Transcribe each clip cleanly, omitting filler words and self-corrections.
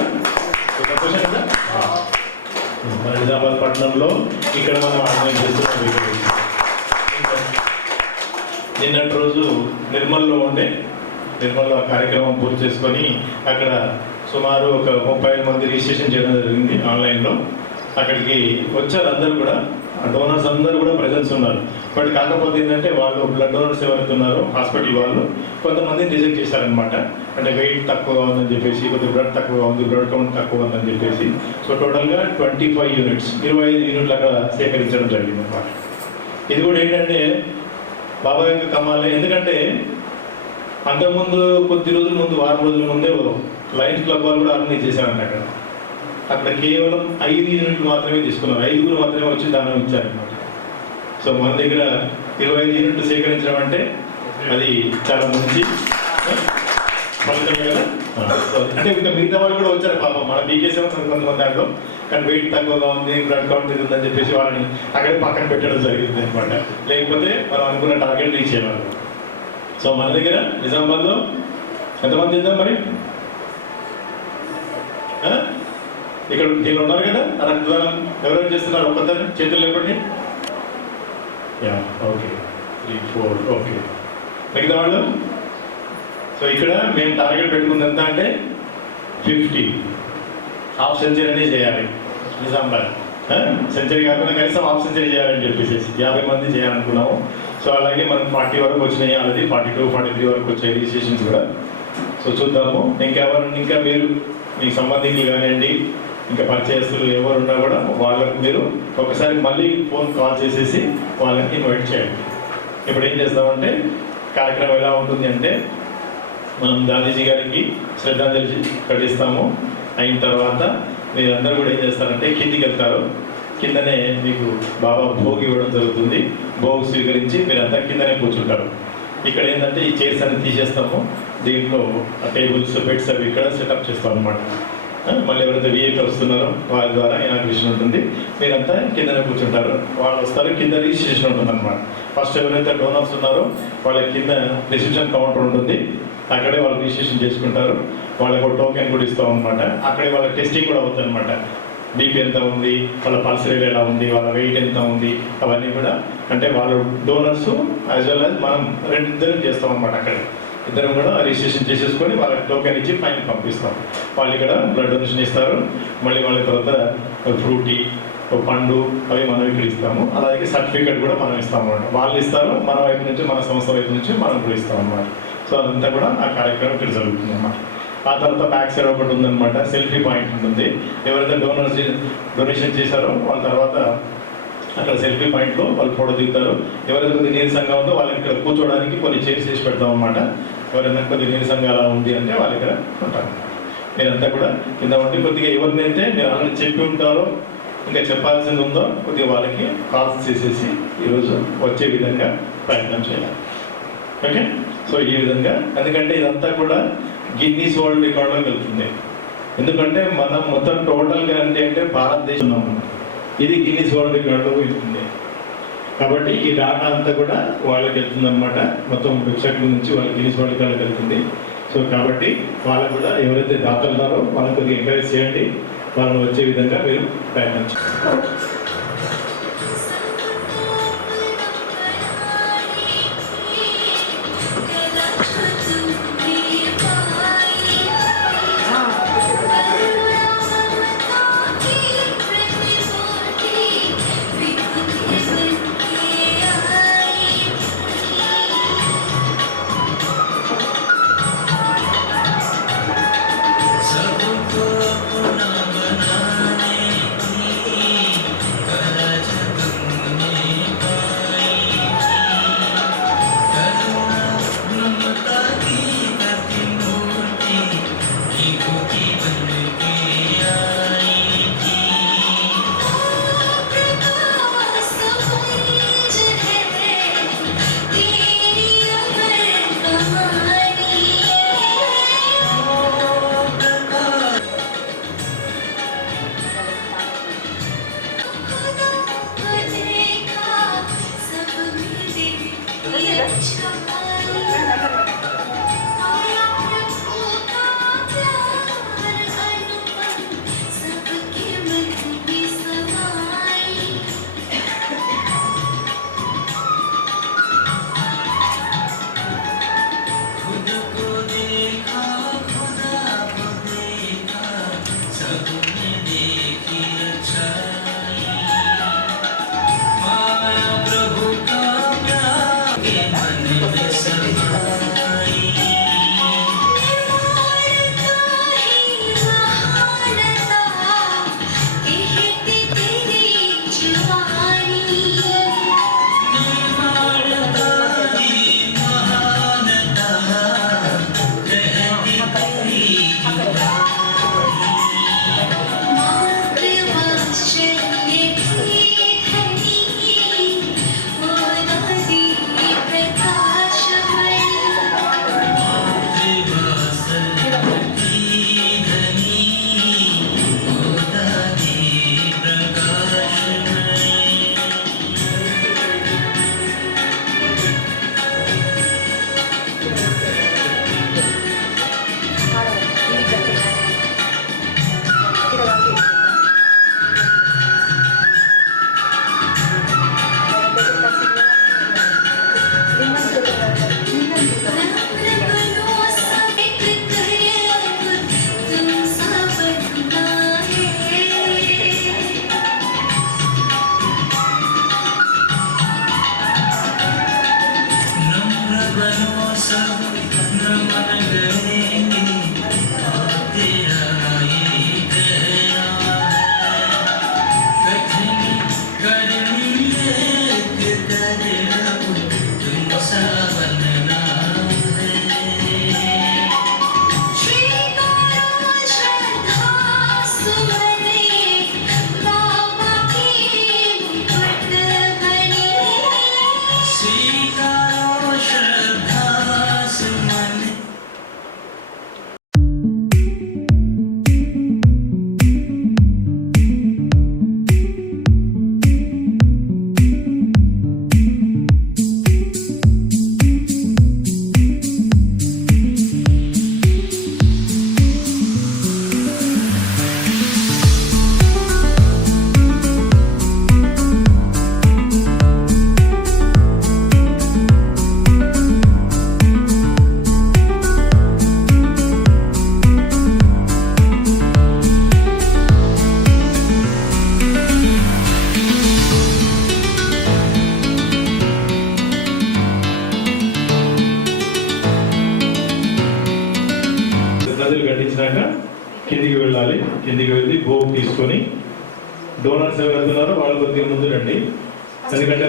కదా? సంతోషం కదా? మన నిజామాబాద్ పట్టణంలో ఇక్కడ మనం ఆర్గనైజ్ చేస్తున్నాం. నిన్నటి రోజు నిర్మల్లో ఆ కార్యక్రమం పూర్తి చేసుకొని అక్కడ సుమారు ఒక 30 మంది రిజిస్ట్రేషన్ చేయడం జరిగింది ఆన్లైన్లో. అక్కడికి వచ్చారు అందరూ కూడా, డోనర్స్ అందరూ కూడా ప్రెజెన్స్ ఉన్నారు. బట్ కాకపోతే ఏంటంటే వాళ్ళు బ్లడ్ డోనర్స్ ఎవరైతే ఉన్నారో హాస్పిటల్ వాళ్ళు కొంతమందిని రిజెక్ట్ చేశారనమాట. అంటే వెయిట్ తక్కువగా ఉందని చెప్పేసి, కొద్దిగా బ్లడ్ తక్కువగా ఉంది, బ్లడ్ కౌంట్ తక్కువ ఉందని చెప్పేసి. సో టోటల్గా 25 యూనిట్స్ 25 యూనిట్లు అక్కడ సేకరించడం జరిగింది అనమాట. ఇది కూడా ఏంటంటే బాబా యొక్క కమాలే. ఎందుకంటే అంతకుముందు కొద్ది రోజుల ముందు, వారం రోజుల ముందే లయన్స్ క్లబ్ వాళ్ళు కూడా ఆర్గనైజ్ చేశారంట. అక్కడ కేవలం 5 యూనిట్లు మాత్రమే తీసుకున్నారు, 5గురు మాత్రమే వచ్చి దానం ఇచ్చారనమాట. సో మన దగ్గర 25 యూనిట్లు సేకరించడం అంటే అది చాలా మంచి ఫలితమే కదా. అంటే ఇంకా మిగతా వాళ్ళు కూడా వచ్చారు పాపం, మన బీకేసీ కొంతమంది దాంట్లో, కానీ వెయిట్ తక్కువగా ఉంది, బ్లడ్ కౌంట్ ఇది ఉందని చెప్పేసి వాళ్ళని అక్కడే పక్కన పెట్టడం జరిగింది అనమాట. లేకపోతే మనం అనుకున్న టార్గెట్ రీచ్ అయ్యేవాళ్ళు. సో మన దగ్గర నిజామాబాద్లో ఎంతమంది చేద్దాం మరి? ఇక్కడ దీనిలో ఉన్నారు కదా రక్తదానం ఎవరెవరు చేస్తున్నారు? ఒక్కసారి చేతులు లేపండి. Okay 3, 4 okay. మిగతా వాళ్ళు? సో ఇక్కడ మేము టార్గెట్ పెట్టుకుంది ఎంత అంటే 50, హాఫ్ సెంచరీ అనేది చేయాలి నిజామాబాద్. సెంచరీ కాకుండా కనీసం హాఫ్ సెంచరీ చేయాలని చెప్పేసి 50 మంది చేయాలనుకున్నాము. సో అలాగే మనకు 40 వరకు వచ్చినాయి, ఆల్రెడీ 42, 43 వరకు వచ్చాయి రిజిస్ట్రేషన్స్ కూడా. సో చూద్దాము. ఇంకా మీరు మీ సంబంధికులు కానివ్వండి, ఇంకా పరిచయస్తులు ఎవరున్నా కూడా వాళ్ళకు మీరు ఒకసారి మళ్ళీ ఫోన్ కాల్ చేసేసి వాళ్ళని ఇన్వైట్ చేయండి. ఇప్పుడు ఏం చేస్తామంటే కార్యక్రమం ఎలా ఉంటుంది అంటే, మనం గాంధీజీ గారికి శ్రద్ధాంజలి ఘటిస్తాము. అయిన తర్వాత మీరందరూ కూడా ఏం చేస్తారంటే కిందికి వెళ్తారు. కిందనే మీకు బాబా భోగి ఇవ్వడం జరుగుతుంది. భోగి స్వీకరించి మీరంతా కిందనే కూర్చుంటారు. ఇక్కడ ఏంటంటే ఈ చైర్స్ అన్ని తీసేస్తాము, దీంట్లో టేబుల్స్, బెడ్స్ అవి ఇక్కడ సెటప్ చేస్తాం అనమాట. మళ్ళీ ఎవరైతే విఐపీ వస్తున్నారో వాళ్ళ ద్వారా ఇనాగ్రేషన్ ఉంటుంది. మీరంతా కిందనే కూర్చుంటారు, వాళ్ళు వస్తారు. కింద రిజిస్ట్రేషన్ ఉంటుంది అనమాట. ఫస్ట్ ఎవరైతే డోనర్స్ ఉన్నారో వాళ్ళ కింద రిసెప్షన్ కౌంటర్ ఉంటుంది, అక్కడే వాళ్ళు రిజిస్ట్రేషన్ చేసుకుంటారు. వాళ్ళకి ఒక టోకెన్ కూడా ఇస్తాం అనమాట. అక్కడే వాళ్ళ టెస్టింగ్ కూడా అవుతుంది అనమాట. బీపీ ఎంత ఉంది, వాళ్ళ పల్స్ రేట్ ఎలా ఉంది, వాళ్ళ వెయిట్ ఎంత ఉంది, అవన్నీ కూడా. అంటే వాళ్ళు డోనర్స్ యాజ్ వెల్ యాజ్ మనం ఇద్దరం చేస్తాం అనమాట. అక్కడ ఇద్దరం కూడా రిజిస్ట్రేషన్ చేసేసుకొని వాళ్ళకి టోకెన్ ఇచ్చి ఫైన్ పంపిస్తాం. వాళ్ళు ఇక్కడ బ్లడ్ డొనేషన్ ఇస్తారు. మళ్ళీ వాళ్ళ తర్వాత ఫ్రూటీ, పండు అవి మనం ఇక్కడ ఇస్తాము. అలాగే సర్టిఫికేట్ కూడా మనం ఇస్తాం అనమాట. వాళ్ళు ఇస్తారు, మన వైపు నుంచి, మన సంస్థ వైపు నుంచి మనం కూడా ఇస్తాం అనమాట. సో అదంతా కూడా ఆ కార్యక్రమం ఇక్కడ జరుగుతుంది అన్నమాట. ఆ తర్వాత బ్యాక్ సైడ్ ఒకటి ఉందన్నమాట, సెల్ఫీ పాయింట్ ఉంటుంది. ఎవరైతే డొనేషన్ చేశారో వాళ్ళ తర్వాత అక్కడ సెల్ఫీ పాయింట్లో వాళ్ళు ఫోటో దిగుతారు. ఎవరైతే కొద్దిగా నీరసంగా ఉందో వాళ్ళకి ఇక్కడ కూర్చోవడానికి కొన్ని చైర్స్ చేసి పెడతాం అన్నమాట. ఎవరైనా కొద్దిగా నీరసంగా అలా ఉంది అంటే వాళ్ళు ఇక్కడ ఉంటారు. మీరంతా కూడా కింద ఉండి కొద్దిగా ఎవరినైతే మీరు ఆల్రెడీ చెప్పి ఉంటారో, ఇంకా చెప్పాల్సింది ఉందో కొద్దిగా వాళ్ళకి కాల్స్ చేసేసి ఈరోజు వచ్చే విధంగా ప్రయత్నం చేయాలి. ఓకే. సో ఈ విధంగా, ఎందుకంటే ఇదంతా కూడా గిన్నీస్ వరల్డ్ రికార్డులోకి వెళ్తుంది. ఎందుకంటే మనం మొత్తం టోటల్గా అంటే భారతదేశం ఉన్నాము, ఇది గిన్నీస్ వరల్డ్ రికార్డులో వెళ్తుంది. కాబట్టి ఈ డాటా అంతా కూడా వాళ్ళకి వెళ్తుంది అనమాట. మొత్తం వెబ్సైట్ నుంచి వాళ్ళకి గిన్నీస్ వరల్డ్ రికార్డులోకి వెళ్తుంది. సో కాబట్టి వాళ్ళకు కూడా ఎవరైతే దాతలు ఉన్నారో వాళ్ళని కొద్దిగా ఎంకరేజ్ చేయండి, వాళ్ళని వచ్చే విధంగా మీరు ప్రయత్నించండి. కిందికి వెళ్ళాలి. కిందికి వెళ్ళి భోగ్ తీసుకొని డోనర్స్ ఎవరు వెళ్తున్నారో వాళ్ళు కొద్దిగా ముందు రండి. ఎందుకంటే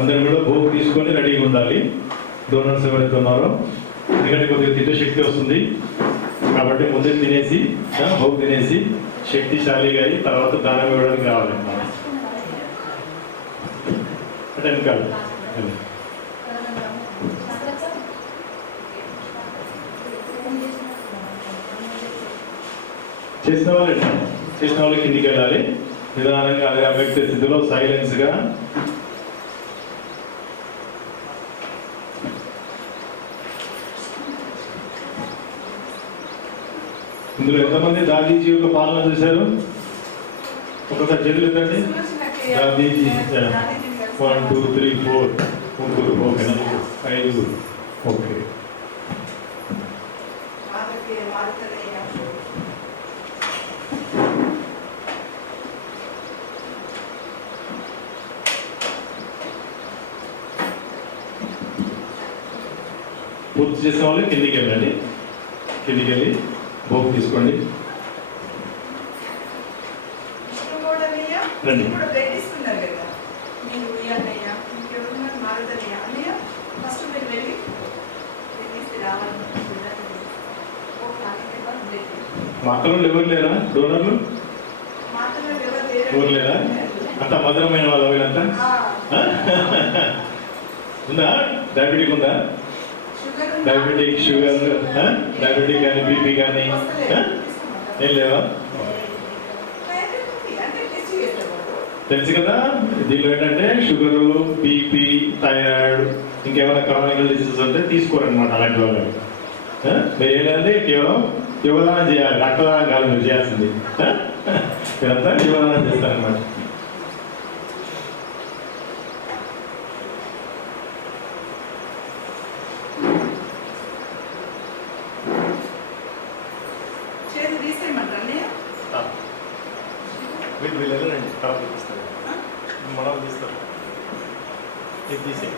అందరూ కూడా భోగ్ తీసుకొని రెడీగా ఉండాలి. డోనర్స్ ఎవరు వెళ్తున్నారో ఎందుకంటే కొద్దిగా తింటే శక్తి వస్తుంది కాబట్టి ముందే తినేసి భోగ్ తినేసి శక్తిశాలిగా అయ్యి తర్వాత దానం ఇవ్వడానికి రావాలి. అంటే వెనకాల చేసిన వాళ్ళు కిందికి వెళ్ళాలి. నిదానంగా అదే అవ్యక్త స్థితిలో సైలెన్స్గా ఇందులో ఎంతమంది దాదీజీ యొక్క పాలన చూశారు? ఒకసారి చేతులు ఎత్తండి. దాదీజీ 1 2 3 4 ముగ్గురు, ఓకే, 5 ఓకే. పూర్తి చేసిన వాళ్ళు కిందికి వెళ్ళండి. కిందికి వెళ్ళి భోగ్ తీసుకోండి. రండి. మా అక్కలు ఎవరు లేరా? డోనర్లు ఎవరు లేరా? అంత మధురమైన వాళ్ళు వీళ్ళంతా ఉందా? డయాబెటిక్ ఉందా? డయాబెటిక్, షుగర్, డయాబెటిక్ కానీ బీపీ కానీ ఏం లేవా? తెలుసు కదా. దీనిలో ఏంటంటే షుగరు, బీపీ, థైరాయిడ్, ఇంకేమైనా క్రానికల్ డిసీజెస్ ఉంటే తీసుకోరనమాట. అలాంటి వాళ్ళు మీరు ఏంటంటే కేవలం యోగదానం చేయాలి, రక్తదానం కాదు మీరు చేయాల్సింది. మీరంతా యోగదానం చేస్తారనమాట. చేతి తీసేయమంటారా అన్నయ్య? వీళ్ళు వెళ్ళండి తర్వాత తీస్తారు మనం తీస్తారు ఇది తీసే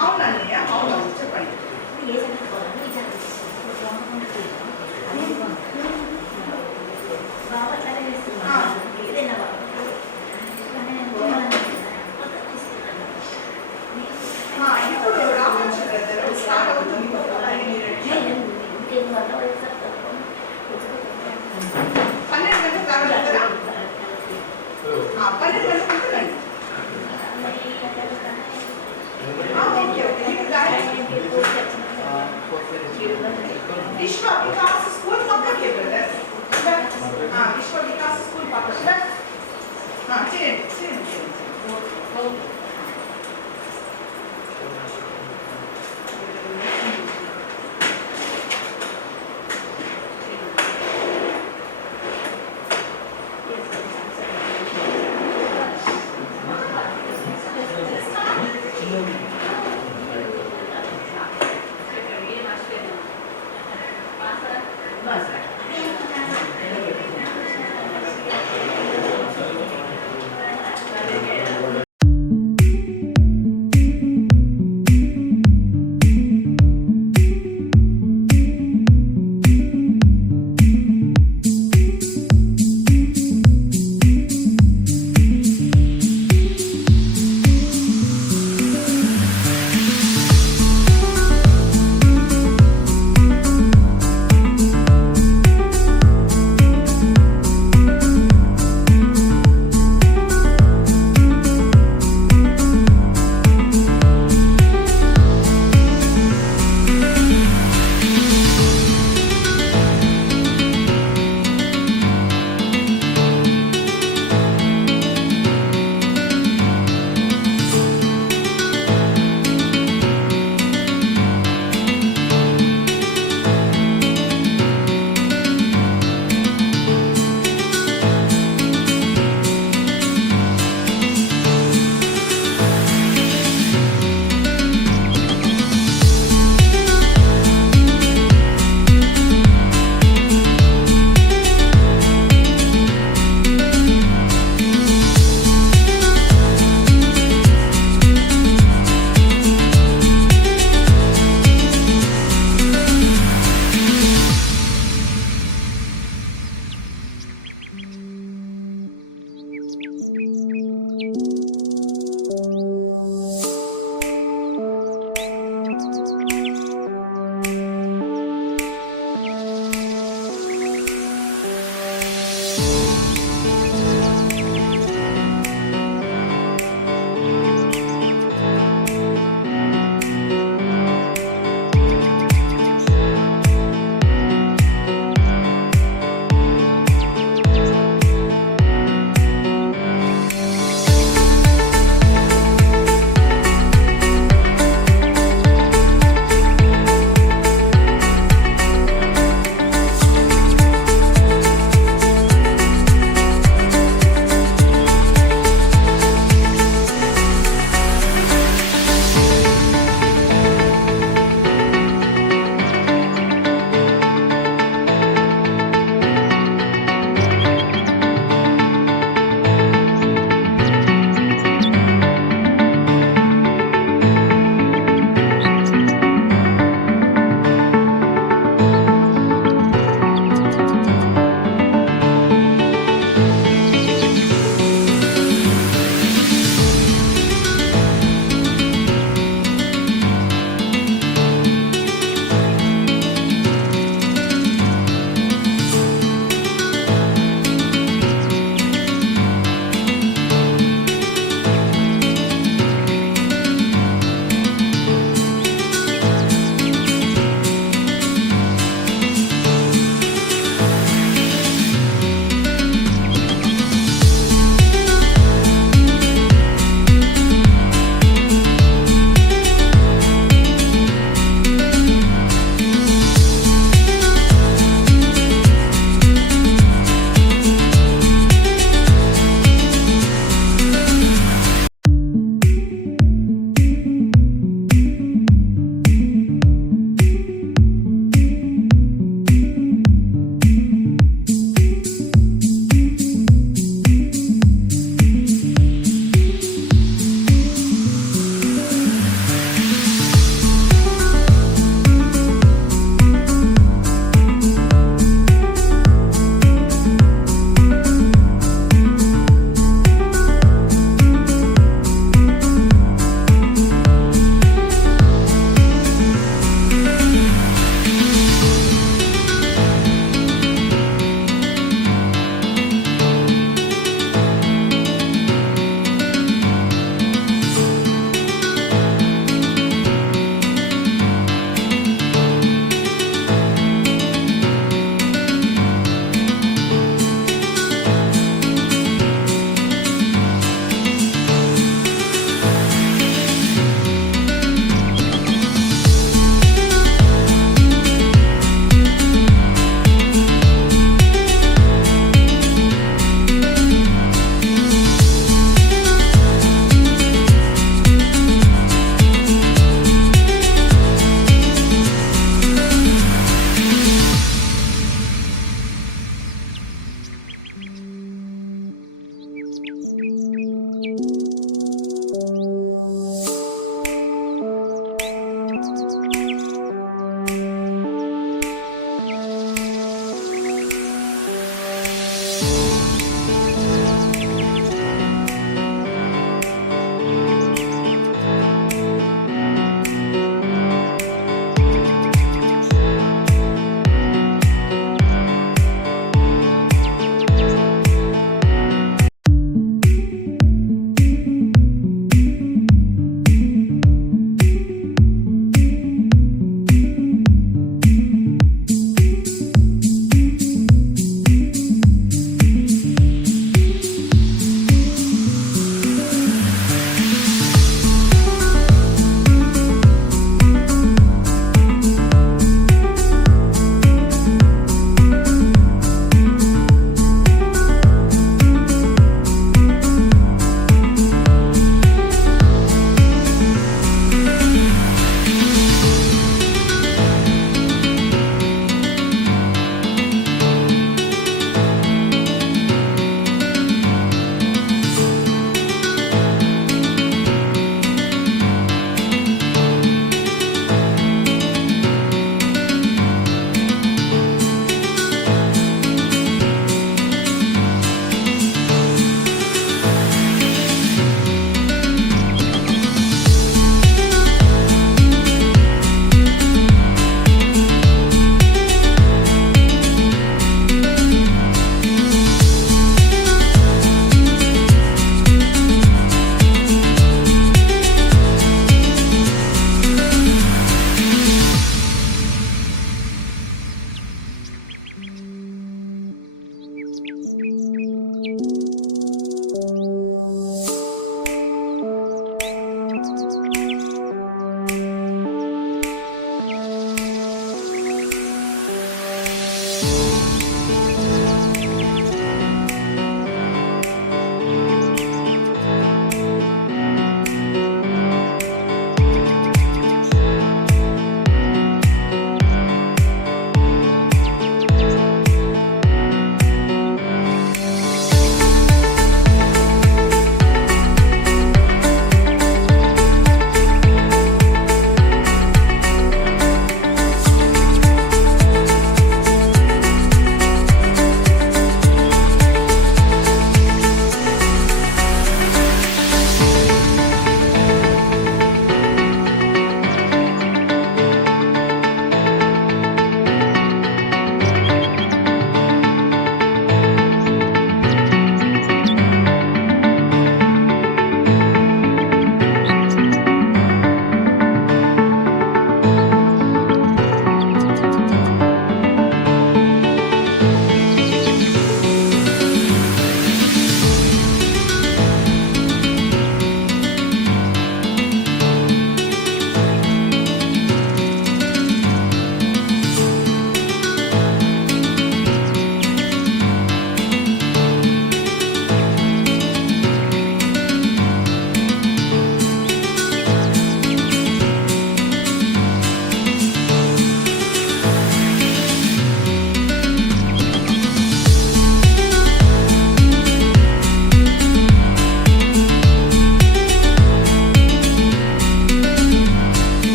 అవునండి, అవును చెప్పండి. ఇప్పుడు రావచ్చు బ్రదర్, స్టార్ట్ అవుతుంది. 12 గంటలకు రాగలుగుతారా? 12 గంటలకు ఉంటుందండి. ఓకే ఓకే, విశ్వ వికాస్ స్కూల్ పక్కకే బ్రదర్, విశ్వ వికాస్ స్కూల్ పక్కన చేయండి చేయండి చేయండి.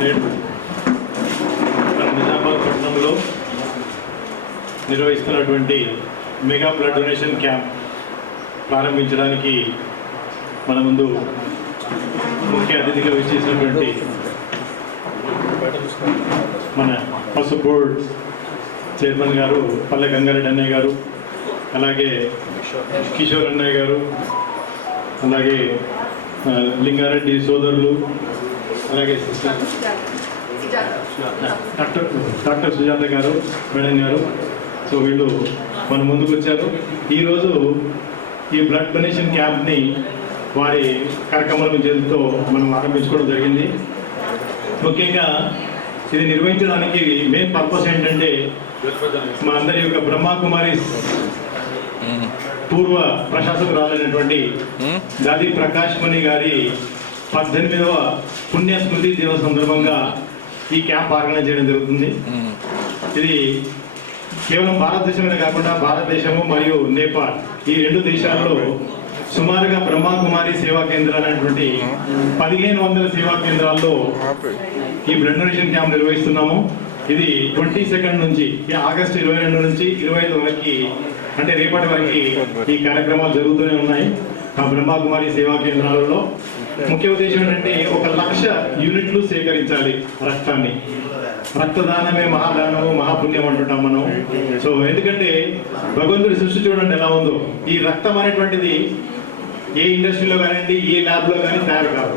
నేడు మన నిజామాబాద్ పట్టణంలో నిర్వహిస్తున్నటువంటి మెగా బ్లడ్ డొనేషన్ క్యాంప్ ప్రారంభించడానికి మన ముందు ముఖ్య అతిథిగా విచ్చేసినటువంటి మన పసుపు బోర్డ్ చైర్మన్ గారు పల్లె గంగారెడ్డి అన్నయ్య గారు, అలాగే కిషోర్ అన్నయ్య గారు, అలాగే లింగారెడ్డి సోదరులు, అలాగే డాక్టర్ సుజాత గారు, మేడం గారు. సో వీళ్ళు మన ముందుకు వచ్చారు. ఈరోజు ఈ బ్లడ్ డొనేషన్ క్యాంప్ని వారి కార్యక్రమాల చేతితో మనం ఆరంభించుకోవడం జరిగింది. ముఖ్యంగా ఇది నిర్వహించడానికి మెయిన్ పర్పస్ ఏంటంటే మా అందరి యొక్క బ్రహ్మకుమారి పూర్వ ప్రశాసకురాలైనటువంటి దాది ప్రకాష్ మణి గారి 18వ పుణ్యస్మృతి దివస్ సందర్భంగా ఈ క్యాంప్ ఆర్గనైజ్ చేయడం జరుగుతుంది. ఇది కేవలం భారతదేశమే కాకుండా భారతదేశము మరియు నేపాల్ ఈ 2 దేశాల్లో సుమారుగా బ్రహ్మకుమారి సేవా కేంద్రాలు అనేటువంటి 1500 సేవా కేంద్రాల్లో ఈ బ్లడ్ డొనేషన్ క్యాంప్ నిర్వహిస్తున్నాము. ఇది 22 నుంచి ఆగస్టు 22 నుంచి 25 వరకు, అంటే రేపటి వరకు ఈ కార్యక్రమాలు జరుగుతూనే ఉన్నాయి. ఆ బ్రహ్మకుమారి సేవా కేంద్రాలలో ముఖ్య ఉద్దేశం ఏంటంటే 1,00,000 యూనిట్లు సేకరించాలి రక్తాన్ని. రక్తదానమే మహాదానము మహాపుణ్యం అంటుంటాం మనం. సో ఎందుకంటే భగవంతుడి సృష్టి చూడండి ఎలా ఉందో. ఈ రక్తం అనేటువంటిది ఏ ఇండస్ట్రీలో కానివ్వండి, ఏ ల్యాబ్లో కానీ తయారు కాదు.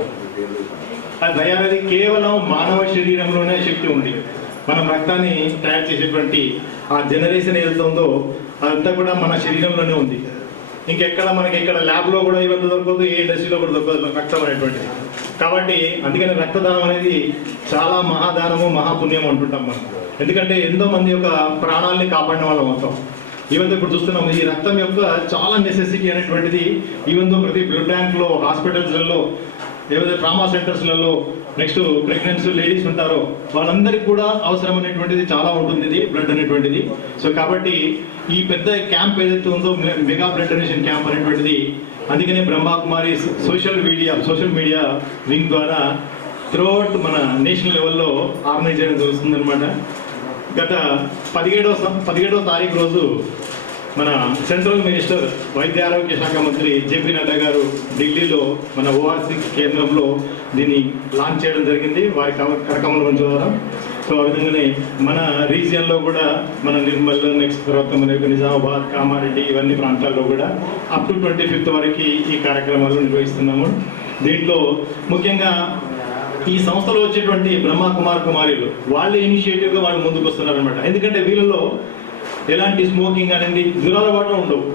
అది తయారది కేవలం మానవ శరీరంలోనే శక్తి ఉంది. మనం రక్తాన్ని తయారు చేసేటువంటి ఆ జనరేషన్ ఏదైతే ఉందో అదంతా కూడా మన శరీరంలోనే ఉంది. ఇంకెక్కడ మనకి ఇక్కడ ల్యాబ్లో కూడా ఇవన్నీ దొరకదు, ఏ ఇండస్ట్రీలో కూడా దొరకదు రక్తం అనేటువంటిది. కాబట్టి అందుకని రక్తదానం అనేది చాలా మహాదానము మహాపుణ్యం అంటుంటాం మనం. ఎందుకంటే ఎంతో మంది యొక్క ప్రాణాలని కాపాడిన వాళ్ళం అవుతాం. ఈవెంతో ఇప్పుడు చూస్తున్నాం ఈ రక్తం యొక్క చాలా నెసెసిటీ అనేటువంటిది. ఈవెంతో ప్రతి బ్లడ్ బ్యాంక్లో, హాస్పిటల్స్లలో, ఏవైతే ట్రామా సెంటర్స్లలో, నెక్స్ట్ ప్రెగ్నెన్సీ లేడీస్ ఉంటారో వాళ్ళందరికీ కూడా అవసరం అనేటువంటిది చాలా ఉంటుంది ఇది బ్లడ్ అనేటువంటిది. సో కాబట్టి ఈ పెద్ద క్యాంప్ ఏదైతే ఉందో మెగా బ్లడ్ డొనేషన్ క్యాంప్ అనేటువంటిది, అందుకనే బ్రహ్మకుమారి సోషల్ మీడియా వింగ్ ద్వారా త్రూఅవుట్ మన నేషనల్ లెవెల్లో ఆర్గనైజ్ చేయడం జరుగుతుంది అనమాట. గత 17వ తారీఖు రోజు మన సెంట్రల్ మినిస్టర్ వైద్య ఆరోగ్య శాఖ మంత్రి జేపీ నడ్డా గారు ఢిల్లీలో మన ఓఆర్సీ కేంద్రంలో దీన్ని లాంచ్ చేయడం జరిగింది వారి కార్యక్రమంలో ద్వారా. సో ఆ విధంగానే మన రీజియన్లో కూడా మన నిర్మల్, నెక్స్ట్ తర్వాత మన యొక్క నిజామాబాద్, కామారెడ్డి ఇవన్నీ ప్రాంతాల్లో కూడా అప్ టు 25th వరకు ఈ కార్యక్రమాలు నిర్వహిస్తున్నాము. దీంట్లో ముఖ్యంగా ఈ సంస్థలో వచ్చేటువంటి కుమారీలు వాళ్ళ ఇనిషియేటివ్గా వాళ్ళు ముందుకు వస్తున్నారు అనమాట. ఎందుకంటే వీళ్ళలో ఎలాంటి స్మోకింగ్ కానివ్వండి, దురలవాట్లు ఉండవు.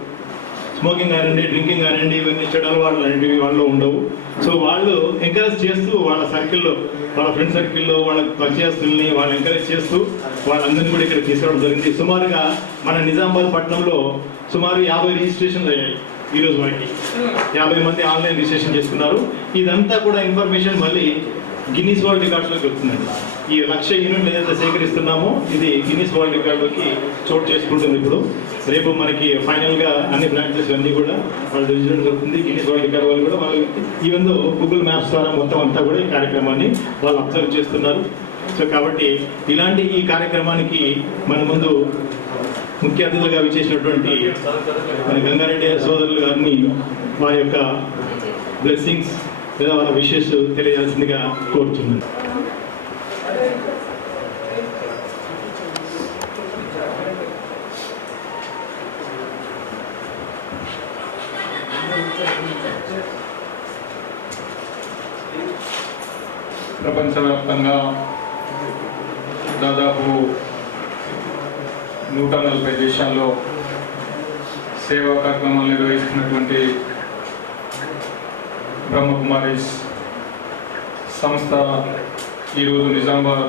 స్మోకింగ్ కానివ్వండి, డ్రింకింగ్ కానివ్వండి, ఇవన్నీ చెడు అలవాట్లు అనేటివి వాళ్ళలో ఉండవు. సో వాళ్ళు ఎంకరేజ్ చేస్తూ వాళ్ళ సర్కిల్లో, వాళ్ళ ఫ్రెండ్ సర్కిల్లో వాళ్ళ పరిచయస్తుల్ని వాళ్ళు ఎంకరేజ్ చేస్తూ వాళ్ళందరినీ కూడా ఇక్కడ తీసుకురావడం జరిగింది. సుమారుగా మన నిజామాబాద్ పట్టణంలో సుమారు 50 రిజిస్ట్రేషన్లు అయ్యాయి. ఈరోజు వరకు 50 మంది ఆన్లైన్ రిజిస్ట్రేషన్ చేసుకున్నారు. ఇదంతా కూడా ఇన్ఫర్మేషన్ మళ్ళీ గిన్నీస్ వరల్డ్ రికార్డ్స్లోకి వస్తుందండి. ఈ 1,00,000 యూనిట్లు ఏదైతే సేకరిస్తున్నామో ఇది గిన్నీస్ వరల్డ్ రికార్డులోకి చోటు చేసుకుంటుంది. ఇప్పుడు రేపు మనకి ఫైనల్గా అన్ని బ్రాంచెస్ అన్నీ కూడా వాళ్ళు రిజిస్టర్ జరుగుతుంది. గిన్నీస్ వరల్డ్ రికార్డ్ వాళ్ళు కూడా వాళ్ళు ఈవెన్ గూగుల్ మ్యాప్స్ ద్వారా మొత్తం అంతా కూడా ఈ కార్యక్రమాన్ని వాళ్ళు అబ్జర్వ్ చేస్తున్నారు. సో కాబట్టి ఇలాంటి ఈ కార్యక్రమానికి మన ముందు ముఖ్య అతిథులుగా విచ్చేసినటువంటి మన గంగారెడ్డి సోదరులు గారిని వారి యొక్క బ్లెస్సింగ్స్ లేదా వాళ్ళ విషెస్ తెలియాల్సిందిగా కోరుతున్నాను. ప్రపంచవ్యాప్తంగా దాదాపు 140 దేశాల్లో సేవా కార్యక్రమాలు నిర్వహిస్తున్నటువంటి బ్రహ్మకుమారీస్ సంస్థ ఈరోజు నిజామాబాద్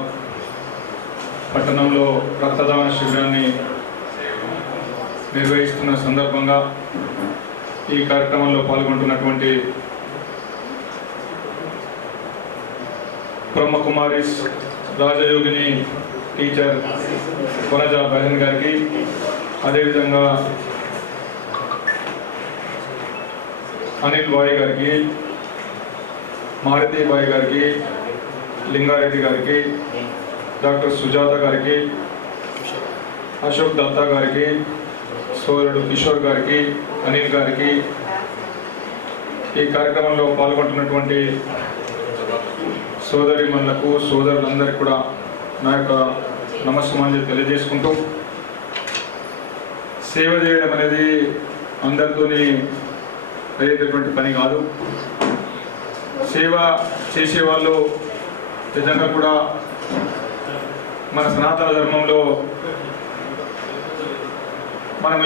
పట్టణంలో రక్తదాన శిబిరాన్ని నిర్వహిస్తున్న సందర్భంగా ఈ కార్యక్రమంలో పాల్గొంటున్నటువంటి బ్రహ్మకుమారీస్ రాజయోగిని టీచర్ వనజ బహన్ గారికి, అదేవిధంగా అనిల్ బాయ్ గారికి, మారుతి బాయ్ గారికి, లింగారెడ్డి గారికి, డాక్టర్ సుజాత గారికి, అశోక్ దత్తా గారికి, సోదరుడు కిషోర్ గారికి, అనిల్ గారికి, ఈ కార్యక్రమంలో పాల్గొంటున్నటువంటి సోదరిమణులకు, సోదరులందరికీ కూడా నా యొక్క నమస్కారాలు తెలియజేసుకుంటూ, సేవ చేయడం అనేది అందరితోని అయ్యేటటువంటి పని కాదు. సేవ చేసేవాళ్ళు నిజంగా కూడా మన సనాతన ధర్మంలో మనం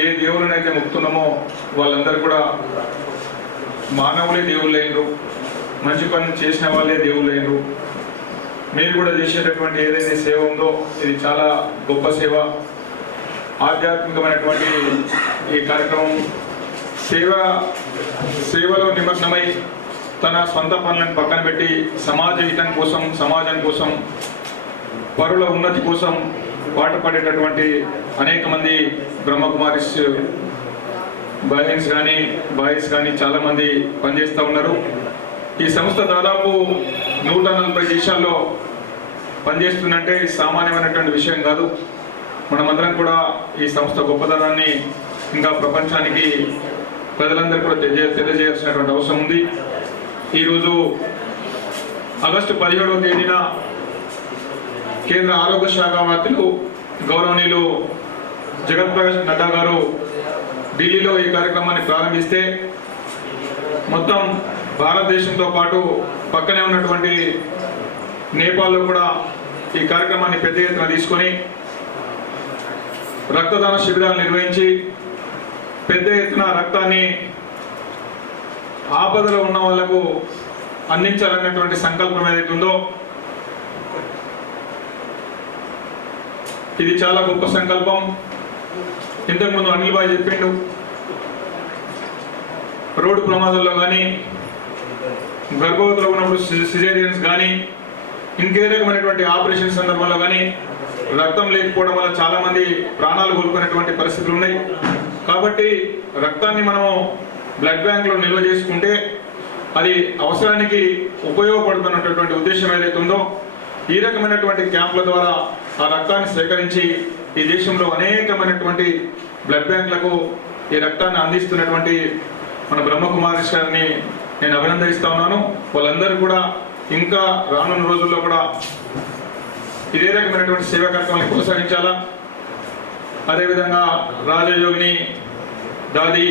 ఏ దేవుళ్ళనైతే మొక్కుతున్నామో వాళ్ళందరూ కూడా మానవులే దేవుళ్ళు అయినరు, మంచి పని చేసిన వాళ్ళే దేవుళ్ళు అయినరు. మీరు కూడా చేసేటటువంటి ఏదైతే సేవ ఉందో ఇది చాలా గొప్ప సేవ, ఆధ్యాత్మికమైనటువంటి ఈ కార్యక్రమం. సేవలో నిమగ్నమై తన సొంత పనులను పక్కన పెట్టి సమాజ హితం కోసం, సమాజం కోసం, పరుల ఉన్నతి కోసం పాటుపడేటటువంటి అనేక మంది బ్రహ్మకుమారిస్ బహెన్స్ కానీ బాయ్స్ కానీ చాలామంది పనిచేస్తూ ఉన్నారు. ఈ సంస్థ దాదాపు 140 దేశాల్లో పనిచేస్తుందంటే సామాన్యమైనటువంటి విషయం కాదు. మనమందరం కూడా ఈ సంస్థ గొప్పతనాన్ని ఇంకా ప్రపంచానికి ప్రజలందరూ కూడా తెలియజేయాల్సినటువంటి అవసరం ఉంది. ఈరోజు ఆగస్టు 17వ తేదీన కేంద్ర ఆరోగ్య శాఖ మంత్రులు గౌరవనీయులు జగత్ ప్రకాష్ నడ్డా గారు ఢిల్లీలో ఈ కార్యక్రమాన్ని ప్రారంభిస్తే మొత్తం భారతదేశంతో పాటు పక్కనే ఉన్నటువంటి నేపాల్లో కూడా ఈ కార్యక్రమాన్ని పెద్ద ఎత్తున తీసుకొని రక్తదాన శిబిరాలు నిర్వహించి పెద్ద ఎత్తున రక్తాన్ని ఆపదలో ఉన్న వాళ్లకు అందించాలనేటువంటి సంకల్పం ఏదైతే ఉందో ఇది చాలా గొప్ప సంకల్పం. ఇంతకుముందు అనిల్ భాయ్ చెప్పిండు, రోడ్డు ప్రమాదాల్లో కానీ, గర్భవతిలో ఉన్నప్పుడు సిజేరియన్స్ కానీ, ఇంకే రకమైనటువంటి ఆపరేషన్ సందర్భంలో కానీ రక్తం లేకపోవడం వల్ల చాలామంది ప్రాణాలు కోల్పోయినటువంటి పరిస్థితులు ఉన్నాయి. కాబట్టి రక్తాన్ని మనము బ్లడ్ బ్యాంక్లో నిల్వ చేసుకుంటే అది అవసరానికి ఉపయోగపడుతున్నటువంటి ఉద్దేశం ఏదైతే ఉందో ఈ రకమైనటువంటి క్యాంపుల ద్వారా ఆ రక్తాన్ని సేకరించి ఈ దేశంలో అనేకమైనటువంటి బ్లడ్ బ్యాంకులకు ఈ రక్తాన్ని అందిస్తున్నటువంటి మన బ్రహ్మకుమారిస్ గారిని నేను అభినందిస్తా ఉన్నాను. వాళ్ళందరూ కూడా ఇంకా రానున్న రోజుల్లో కూడా ఇదే రకమైనటువంటి సేవా కార్యక్రమాన్ని కొనసాగించాలా. అదేవిధంగా రాజయోగిని దాది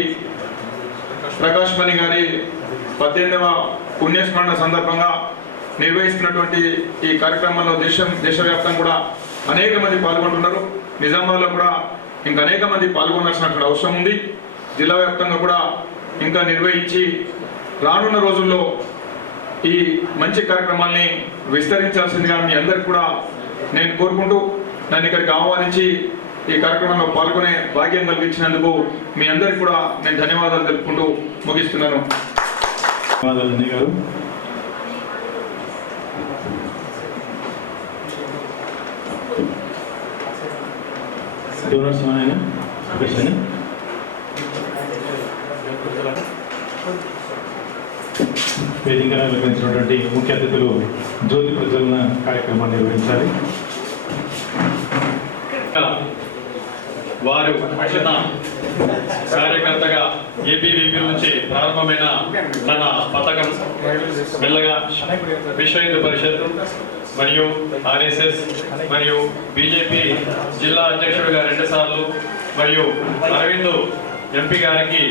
ప్రకాష్ మణి గారి 18వ పుణ్యస్మరణ సందర్భంగా నిర్వహిస్తున్నటువంటి ఈ కార్యక్రమంలో దేశవ్యాప్తంగా కూడా అనేక మంది పాల్గొంటున్నారు. నిజామాబాద్లో కూడా ఇంకా అనేక మంది పాల్గొనాల్సినటువంటి అవసరం ఉంది. జిల్లా వ్యాప్తంగా కూడా ఇంకా నిర్వహించి రానున్న రోజుల్లో ఈ మంచి కార్యక్రమాల్ని విస్తరించాల్సిందిగా మీ అందరికి కూడా నేను కోరుకుంటూ నన్ను ఇక్కడికి ఆహ్వానించి ఈ కార్యక్రమంలో పాల్గొనే భాగ్యం కలిగించినందుకు మీ అందరికి కూడా నేను ధన్యవాదాలు తెలుపుకుంటూ ముగిస్తున్నాను. ధన్యవాదాలు అన్నయ్య గారు. వేదిక నిర్వహించినటువంటి ముఖ్య అతిథులు జ్యోతి ప్రజ్వలన కార్యక్రమాన్ని నిర్వహించాలి. వారు రక్షణ కార్యకర్తగా ఏబీవీపీ నుంచి ప్రారంభమైన తన పథకం మెల్లగా విశ్వ హిందూ పరిషత్ మరియు ఆర్ఎస్ఎస్ మరియు బీజేపీ జిల్లా అధ్యక్షుడిగా 2 సార్లు మరియు అరవింద్ ఎంపీ గారికి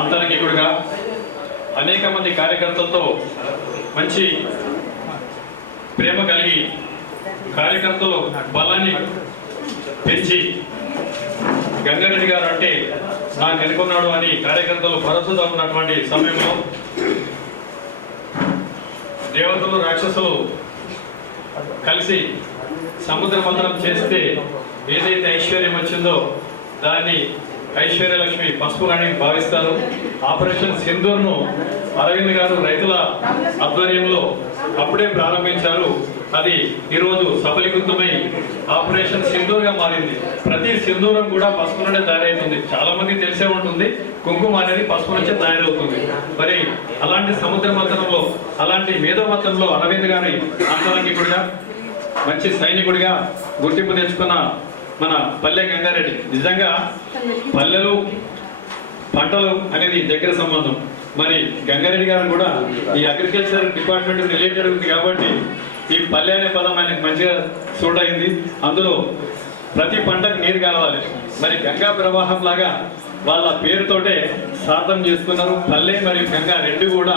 అంతరంగికుడిగా అనేక మంది కార్యకర్తలతో మంచి ప్రేమ కలిగి కార్యకర్తలు బలాన్ని పెంచి గంగారెడ్డి గారు అంటే నాకు ఎన్నుకున్నాడు అని కార్యకర్తలు భరోసాతో ఉన్నటువంటి సమయంలో దేవతలు రాక్షసులు కలిసి సముద్ర మంథనం చేస్తే ఏదైతే ఐశ్వర్యం వచ్చిందో దాన్ని ఐశ్వర్యలక్ష్మి పసుపు అని భావిస్తారు. ఆపరేషన్ సింధూర్ను అరవింద్ గారు రైతుల ఆధ్వర్యంలో అప్పుడే ప్రారంభించారు. అది ఈరోజు సఫలీకృతమై ఆపరేషన్ సింధూర్గా మారింది. ప్రతి సింధూరం కూడా పసుపు నుండే తయారవుతుంది. చాలా మంది తెలిసే ఉంటుంది, కుంకుమ అనేది పసుపు నుంచే తయారవుతుంది. మరి అలాంటి సముద్ర మథనంలో, అలాంటి మేధో మతంలో అరవింద్ గారి అంతరంగికుడిగా, మంచి సైనికుడిగా గుర్తింపు తెచ్చుకున్న మన పల్లె గంగారెడ్డి. నిజంగా పల్లెలు పంటలు అనేది దగ్గర సంబంధం. మరి గంగారెడ్డి గారు కూడా ఈ అగ్రికల్చర్ డిపార్ట్మెంట్ రిలేటెడ్ ఉంది కాబట్టి ఈ పల్లె అనే పదం ఆయనకు మంచిగా సూట్ అయింది. అందులో ప్రతి పంటకు నీరు కావాలి. మరి గంగా ప్రవాహం లాగా వాళ్ళ పేరుతోటే సార్థం చేసుకున్నారు. పల్లె మరియు గంగా రెండు కూడా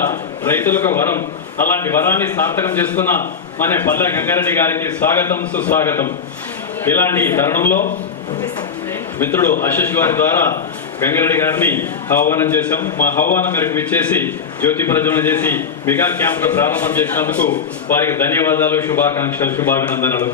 రైతులకు వరం. అలాంటి వరాన్ని సార్థకం చేసుకున్న మన పల్లె గంగారెడ్డి గారికి స్వాగతం, సుస్వాగతం. ఇలాంటి తరుణంలో మిత్రుడు ఆశీష్ గారి ద్వారా గంగారెడ్డి గారిని ఆహ్వానం చేశాం. మా ఆహ్వానం మేరకు విచ్చేసి జ్యోతి ప్రజ్వలన చేసి మెగా క్యాంప్ ప్రారంభం చేసినందుకు వారికి ధన్యవాదాలు, శుభాకాంక్షలు, శుభాభినందనలు.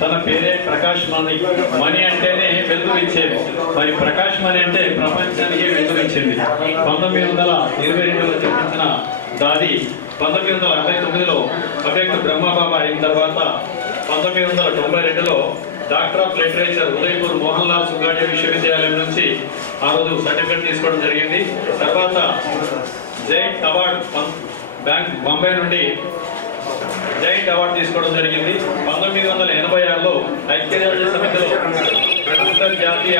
తన పేరే ప్రకాష్ మణి. మణి అంటేనే వెలుగునిచ్చేది. మరి ప్రకాష్ మణి అంటే ప్రపంచానికి వెలుగునిచ్చింది. 1922లో జన్మించిన దాది 1969లో అభ్యక్త బ్రహ్మబాబా అయిన తర్వాత 1992లో doctor of literature Udaipur Mohan Lal Sukhadia విశ్వవిద్యాలయం నుంచి ఆ రోజు సర్టిఫికేట్ తీసుకోవడం జరిగింది. తర్వాత జైంట్ అవార్డ్ బాంబే నుండి జైంట్ అవార్డు తీసుకోవడం జరిగింది. 1986లో ఐక్యరాజ్య సమితిలో అంతర్జాతీయ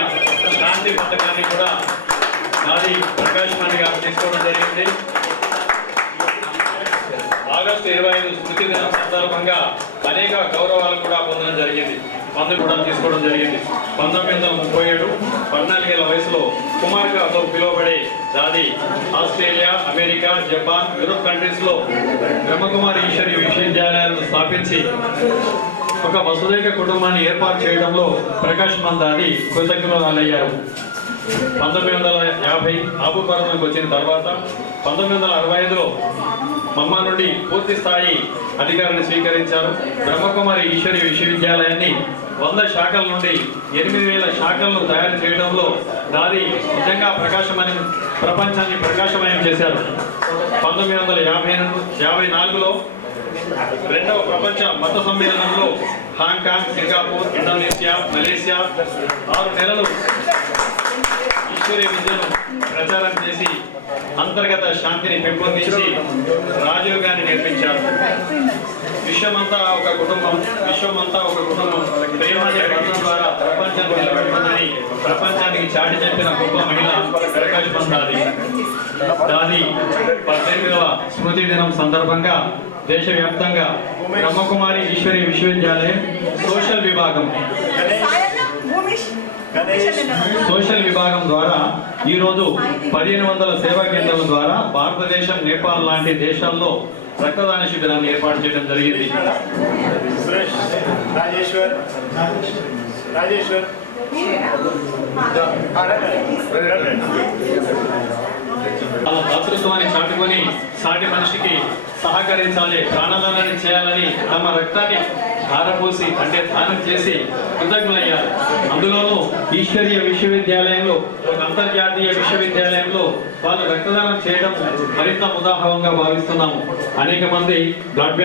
శాంతి పథకాన్ని కూడా నాది ప్రకాష్ మణి గారు తీసుకోవడం జరిగింది. ఆగస్టు 25 స్మృతి దినం సందర్భంగా అనేక గౌరవాలు కూడా పొందడం జరిగింది. కూడా తీసుకోవడం జరిగింది. 1937 14 ఏళ్ల వయసులో కుమార్గాతో పిలువబడే దాది Australia, America, Japan, Europe countries లో బ్రహ్మకుమారి ఈశ్వరి విశ్వవిద్యాలయాలను స్థాపించి ఒక వసుదైక కుటుంబాన్ని ఏర్పాటు చేయడంలో ప్రకాష్ దాది కృతజ్ఞురాలయ్యారు. 1950 ఆబు పర్వతంకి వచ్చిన తర్వాత 1965లో మమ్మ నుండి పూర్తి స్థాయి అధికారాన్ని స్వీకరించారు. బ్రహ్మకుమారి ఈశ్వరి విశ్వవిద్యాలయాన్ని 100 శాఖల నుండి 8000 శాఖలను తయారు చేయడంలో దాది నిజంగా ప్రపంచాన్ని ప్రకాశమయం చేశారు. 1954లో రెండవ ప్రపంచ మత సమ్మేళనంలో హాంకాంగ్, సింగపూర్, ఇండోనేషియా, మలేసియా 6 నెలలు ఈశ్వరీయ విద్యను ప్రచారం చేసి అంతర్గత శాంతిని పెంపొందించి రాజయోగాన్ని నేర్పించారు. విశ్వమంతా ఒక కుటుంబం, ప్రేమ అనే వ్యక్తి ద్వారా ప్రపంచాన్ని నిలబెట్టుకుందని ప్రపంచానికి చాటి చెప్పిన గొప్ప మహిళ ప్రకాష్ దాది. దాది 18వ స్మృతి దినం సందర్భంగా దేశవ్యాప్తంగా బ్రహ్మకుమారి ఈశ్వరి విశ్వవిద్యాలయం సోషల్ విభాగం ద్వారా ఈరోజు 1500 సేవా కేంద్రాల ద్వారా భారతదేశం, నేపాల్ లాంటి దేశాల్లో రక్తదాన శిబిరాన్ని ఏర్పాటు చేయడం జరిగింది. తన దాతృత్వాన్ని చాటుకొని సాటి మనిషికి సహకరించాలి, ప్రాణదానాన్ని చేయాలని తమ రక్తాన్ని ధారపోసి అంటే దానం చేసి కృతజ్ఞులయ్యారు. అందులోనూ ఈశ్వరీయ విశ్వవిద్యాలయంలో, ఒక అంతర్జాతీయ విశ్వవిద్యాలయంలో వాళ్ళు రక్తదానం చేయడం మరింత ఉదాహరణగా భావిస్తున్నాము. అనేక మంది బ్లడ్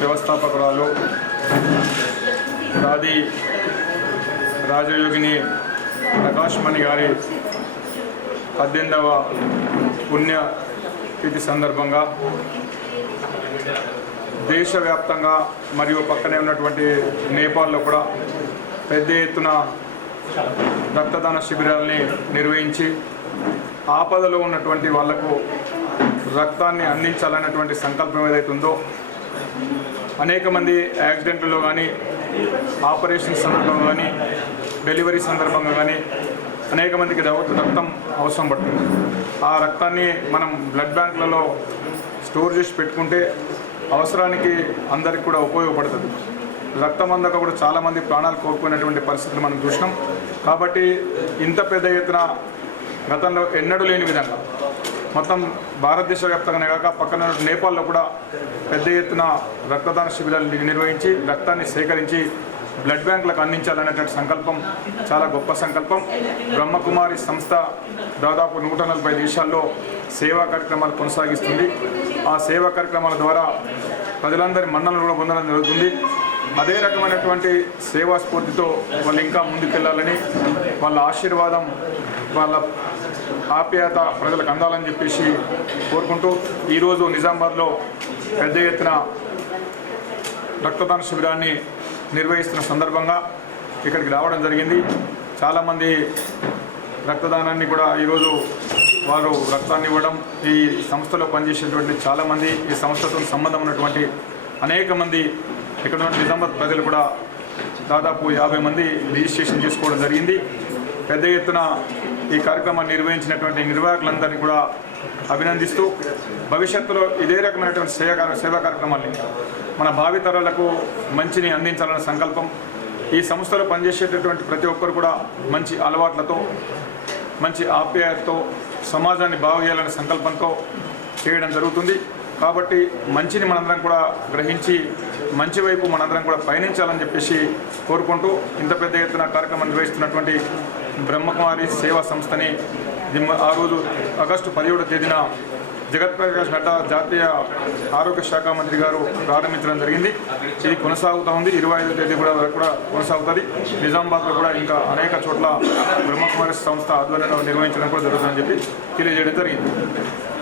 వ్యవస్థాపకురాలు రాది రాజయోగిని ప్రకాష్ మణి గారి 18వ పుణ్యతిథి సందర్భంగా దేశవ్యాప్తంగా మరియు పక్కనే ఉన్నటువంటి నేపాల్లో కూడా పెద్ద ఎత్తున రక్తదాన శిబిరాలని నిర్వహించి ఆపదలో ఉన్నటువంటి వాళ్లకు రక్తాన్ని అందించాలన్నటువంటి సంకల్పం ఏదైతే ఉందో అనేక మంది యాక్సిడెంట్లలో కానీ ఆపరేషన్ సందర్భంగా కానీ డెలివరీ సందర్భంగా కానీ అనేక మందికి రక్తం అవసరం పడుతుంది. ఆ రక్తాన్ని మనం బ్లడ్ బ్యాంకులలో స్టోర్ చేసి పెట్టుకుంటే అవసరానికి అందరికి కూడా ఉపయోగపడుతుంది. రక్తం అందక కూడా చాలామంది ప్రాణాలు కోల్పోయినటువంటి పరిస్థితులు మనం చూసినాం. కాబట్టి ఇంత పెద్ద ఎత్తున గతంలో ఎన్నడూ లేని విధంగా మొత్తం భారతదేశ వ్యాప్తంగానే కాక పక్కన నేపాల్లో కూడా పెద్ద ఎత్తున రక్తదాన శిబిరాలు నిర్వహించి రక్తాన్ని సేకరించి బ్లడ్ బ్యాంకులకు అందించాలనేటువంటి సంకల్పం చాలా గొప్ప సంకల్పం. బ్రహ్మకుమారి సంస్థ దాదాపు 140 దేశాల్లో సేవా కార్యక్రమాలు కొనసాగిస్తుంది. ఆ సేవా కార్యక్రమాల ద్వారా ప్రజలందరి మన్ననలు కూడా పొందడం జరుగుతుంది. అదే రకమైనటువంటి సేవా స్ఫూర్తితో వాళ్ళు ఇంకా ముందుకెళ్లాలని, వాళ్ళ ఆశీర్వాదం, వాళ్ళ ఆప్యాయత ప్రజలకు అందాలని చెప్పేసి కోరుకుంటూ ఈరోజు నిజామాబాద్లో పెద్ద ఎత్తున రక్తదాన శిబిరాన్ని నిర్వహిస్తున్న సందర్భంగా ఇక్కడికి రావడం జరిగింది. చాలామంది రక్తదానాన్ని కూడా ఈరోజు వారు రక్తాన్ని ఇవ్వడం, ఈ సంస్థలో పనిచేసేటువంటి చాలామంది, ఈ సంస్థతో సంబంధం ఉన్నటువంటి అనేక మంది ఇక్కడ ఉన్న నిజామాబాద్ ప్రజలు కూడా దాదాపు 50 మంది రిజిస్ట్రేషన్ చేసుకోవడం జరిగింది. పెద్ద ఎత్తున ఈ కార్యక్రమాన్ని నిర్వహించినటువంటి నిర్వాహకులందరినీ కూడా అభినందిస్తూ భవిష్యత్తులో ఇదే రకమైనటువంటి సేవా కార్యక్రమాన్ని మన భావితరాలకు మంచిని అందించాలన్న సంకల్పం. ఈ సంస్థలో పనిచేసేటటువంటి ప్రతి ఒక్కరు కూడా మంచి అలవాట్లతో, మంచి ఆప్యాయతతో సమాజాన్ని బాగు చేయాలనే సంకల్పంతో చేయడం జరుగుతుంది. కాబట్టి మంచిని మనందరం కూడా గ్రహించి మంచి వైపు మనందరం కూడా పయనించాలని చెప్పేసి కోరుకుంటూ ఇంత పెద్ద ఎత్తున కార్యక్రమం నిర్వహిస్తున్నటువంటి బ్రహ్మకుమారి సేవా సంస్థని ఆ రోజు ఆగస్టు 17వ తేదీన జగత్ప్రకాష్ నడ్డా జాతీయ ఆరోగ్య శాఖ మంత్రి గారు ప్రారంభించడం జరిగింది. ఇది కొనసాగుతూ ఉంది. 25వ తేదీ కూడా కొనసాగుతుంది. నిజామాబాద్లో కూడా ఇంకా అనేక చోట్ల బ్రహ్మకుమారి సంస్థ ఆధ్వర్యంలో నిర్వహించడం కూడా జరుగుతుందని చెప్పి తెలియజేయడం జరిగింది.